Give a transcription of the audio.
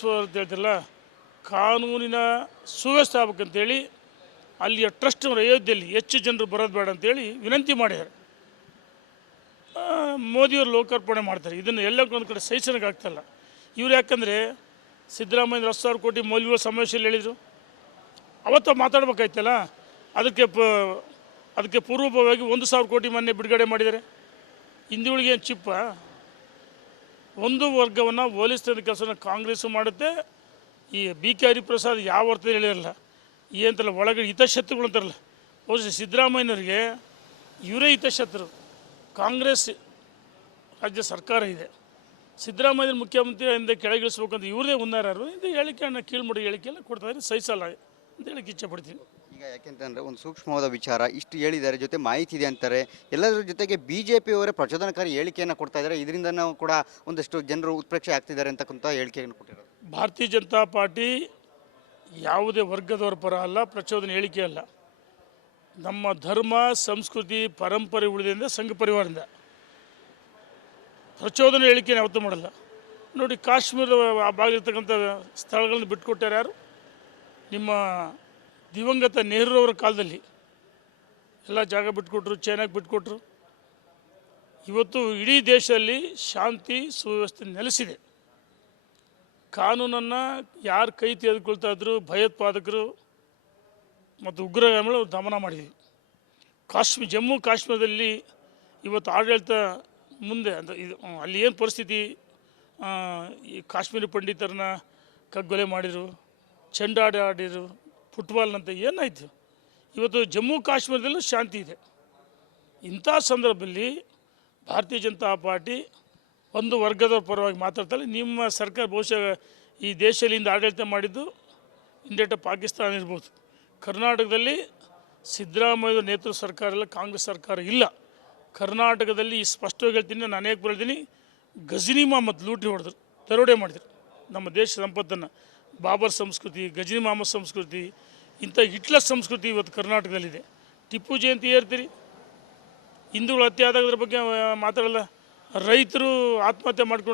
ಪಾಲಿಸುವ ಅಂತ ಹೇಳ್ತಿರಲ್ಲ, ಕಾನೂನಿನ ಸುವ್ಯವಸ್ಥೆ ಆಗ್ಬೇಕಂತೇಳಿ ಅಲ್ಲಿಯ ಟ್ರಸ್ಟ್ ಅಯೋಧ್ಯೆಯಲ್ಲಿ ಹೆಚ್ಚು ಜನರು ಬರೋದು ಬೇಡ ಅಂತೇಳಿ ವಿನಂತಿ ಮಾಡಿದ್ದಾರೆ. ಮೋದಿಯವರು ಲೋಕಾರ್ಪಣೆ ಮಾಡ್ತಾರೆ. ಇದನ್ನು ಎಲ್ಲ ಒಂದು ಕಡೆ ಸಹಿಸೋಕ್ಕಾಗ್ತಾಯಿಲ್ಲ. ಇವ್ರು ಯಾಕಂದರೆ ಸಿದ್ದರಾಮಯ್ಯ 10,000 ಕೋಟಿ ಮೌಲ್ಯಗಳ ಸಮಾವೇಶದಲ್ಲಿ ಹೇಳಿದರು. ಅವತ್ತು ಮಾತಾಡ್ಬೇಕಾಯ್ತಲ್ಲ. ಅದಕ್ಕೆ ಪೂರ್ವಭಾವಿಯಾಗಿ 1,000 ಕೋಟಿ ಮೊನ್ನೆ ಬಿಡುಗಡೆ ಮಾಡಿದ್ದಾರೆ. ಹಿಂದುಳಿಗೆ ಏನು ಚಿಪ್ಪ? ಒಂದು ವರ್ಗವನ್ನು ಹೋಲಿಸ್ತಂಥ ಕೆಲಸನ ಕಾಂಗ್ರೆಸ್ಸು ಮಾಡುತ್ತೆ. ಈ BK ಹರಿಪ್ರಸಾದ್ ಯಾವ ಅರ್ಥದಲ್ಲಿ ಹೇಳಿರಲ್ಲ, ಏನಂತಲ್ಲ ಒಳಗಡೆ ಹಿತಶತ್ರುಗಳು ಅಂತಾರಲ್ಲ, ಬಹುಶಃ ಸಿದ್ದರಾಮಯ್ಯನವ್ರಿಗೆ ಇವರೇ ಹಿತಶತ್ರು. ಕಾಂಗ್ರೆಸ್ ರಾಜ್ಯ ಸರ್ಕಾರ ಇದೆ, ಸಿದ್ದರಾಮಯ್ಯ ಮುಖ್ಯಮಂತ್ರಿಯಿಂದ ಕೆಳಗಿಳಿಸ್ಬೇಕು ಅಂತ ಇವ್ರದೇ ಹುನ್ನಾರರು. ಇದು ಹೇಳಿಕೆಯನ್ನು ಕೀಳ್ಮಡಿ ಹೇಳಿಕೆಲ್ಲ ಕೊಡ್ತಾಯಿದ್ರೆ ಸಹಿಸಲ್ಲ ಅಂತ ಹೇಳಕ್ಕೆ ಇಚ್ಛೆಪಡ್ತೀನಿ. ಈಗ ಯಾಕೆಂತಂದರೆ ಒಂದು ಸೂಕ್ಷ್ಮವಾದ ವಿಚಾರ ಇಷ್ಟು ಹೇಳಿದ್ದಾರೆ, ಜೊತೆ ಮಾಹಿತಿ ಇದೆ ಅಂತಾರೆ. ಎಲ್ಲದರ ಜೊತೆಗೆ BJPಯವರೇ ಪ್ರಚೋದನಕಾರಿ ಹೇಳಿಕೆಯನ್ನು ಕೊಡ್ತಾ ಇದ್ದಾರೆ. ಇದರಿಂದ ನಾವು ಕೂಡ ಒಂದಷ್ಟು ಜನರು ಉತ್ಪ್ರೇಕ್ಷೆ ಆಗ್ತಿದ್ದಾರೆ ಅಂತಕ್ಕಂಥ ಹೇಳಿಕೆಯನ್ನು ಕೊಟ್ಟಿರೋದು. ಭಾರತೀಯ ಜನತಾ ಪಾರ್ಟಿ ಯಾವುದೇ ವರ್ಗದವರ ಪರ ಅಲ್ಲ, ಪ್ರಚೋದನೆ ಹೇಳಿಕೆ ಅಲ್ಲ. ನಮ್ಮ ಧರ್ಮ ಸಂಸ್ಕೃತಿ ಪರಂಪರೆ ಉಳಿದಿಂದ ಸಂಘ ಪರಿವಾರದಿಂದ ಪ್ರಚೋದನೆ ಹೇಳಿಕೆಯನ್ನು ಯಾವತ್ತೂ ಮಾಡಲ್ಲ. ನೋಡಿ, ಕಾಶ್ಮೀರದ ಆ ಭಾಗದಲ್ಲಿರ್ತಕ್ಕಂಥ ಸ್ಥಳಗಳನ್ನು ಬಿಟ್ಟುಕೊಟ್ಟಾರೆ ಯಾರು? ನಿಮ್ಮ ದಿವಂಗತ ನೆಹರೂರವರ ಕಾಲದಲ್ಲಿ ಎಲ್ಲ ಜಾಗ ಬಿಟ್ಟುಕೊಟ್ರು, ಚೈನಾಗೆ ಬಿಟ್ಟುಕೊಟ್ರು. ಇವತ್ತು ಇಡೀ ದೇಶದಲ್ಲಿ ಶಾಂತಿ ಸುವ್ಯವಸ್ಥೆ ನೆಲೆಸಿದೆ. ಕಾನೂನನ್ನು ಯಾರು ಕೈ ತೆಗೆದುಕೊಳ್ತಾ ಇದ್ರು, ಭಯೋತ್ಪಾದಕರು ಮತ್ತು ಉಗ್ರಗಾಮಿಗಳು ದಮನ ಮಾಡಿದ್ವಿ. ಜಮ್ಮು ಕಾಶ್ಮೀರದಲ್ಲಿ ಇವತ್ತು ಆಡಳಿತ ಮುಂದೆ ಅಂತ ಇದು ಅಲ್ಲಿ ಏನು ಪರಿಸ್ಥಿತಿ, ಈ ಕಾಶ್ಮೀರಿ ಪಂಡಿತರನ್ನ ಕಗ್ಗೊಲೆ ಮಾಡಿದರು, ಚೆಂಡಾಟ ಆಡಿದರು, ಫುಟ್ಬಾಲ್ನಂತೆ ಏನಾಯಿತು? ಇವತ್ತು ಜಮ್ಮು ಕಾಶ್ಮೀರದಲ್ಲೂ ಶಾಂತಿ ಇದೆ. ಇಂಥ ಸಂದರ್ಭದಲ್ಲಿ ಭಾರತೀಯ ಜನತಾ ಪಾರ್ಟಿ ಒಂದು ವರ್ಗದ ಪರವಾಗಿ ಮಾತಾಡ್ತಾರೆ. ನಿಮ್ಮ ಸರ್ಕಾರ ಬಹುಶಃ ಈ ದೇಶದಿಂದ ಆಡಳಿತ ಮಾಡಿದ್ದು ಇಂಡಿಯಾ ಪಾಕಿಸ್ತಾನ ಇರ್ಬೋದು. ಕರ್ನಾಟಕದಲ್ಲಿ ಸಿದ್ದರಾಮಯ್ಯ ನೇತೃತ್ವ ಸರ್ಕಾರ ಇಲ್ಲ, ಕಾಂಗ್ರೆಸ್ ಸರ್ಕಾರ ಇಲ್ಲ. ಕರ್ನಾಟಕದಲ್ಲಿ ಸ್ಪಷ್ಟವಾಗಿ ಹೇಳ್ತೀನಿ, ನಾನು ಅನೇಕ ಬರೆದಿನಿ, ಗಜನಿ ಮೊಹಮ್ಮದ್ ಲೂಟಿ ಹೊಡೆದ್ರು, ದರೋಡೆ ಮಾಡಿದರು ನಮ್ಮ ದೇಶ ಸಂಪತ್ತನ್ನು. ಬಾಬರ್ ಸಂಸ್ಕೃತಿ, ಗಜನಿ ಮೊಹಮ್ಮದ್ ಸಂಸ್ಕೃತಿ, ಇಂಥ ಹಿಟ್ಲರ್ ಸಂಸ್ಕೃತಿ ಇವತ್ತು ಕರ್ನಾಟಕದಲ್ಲಿದೆ. ಟಿಪ್ಪು ಜಯಂತಿ ಏರ್ತೀರಿ, ಹಿಂದೂಗಳು ಹತ್ಯೆ ಆದಾಗದ್ರ ಬಗ್ಗೆ ಮಾತಾಡಲ್ಲ. ರೈತರು ಆತ್ಮಹತ್ಯೆ ಮಾಡ್ಕೊಂಡು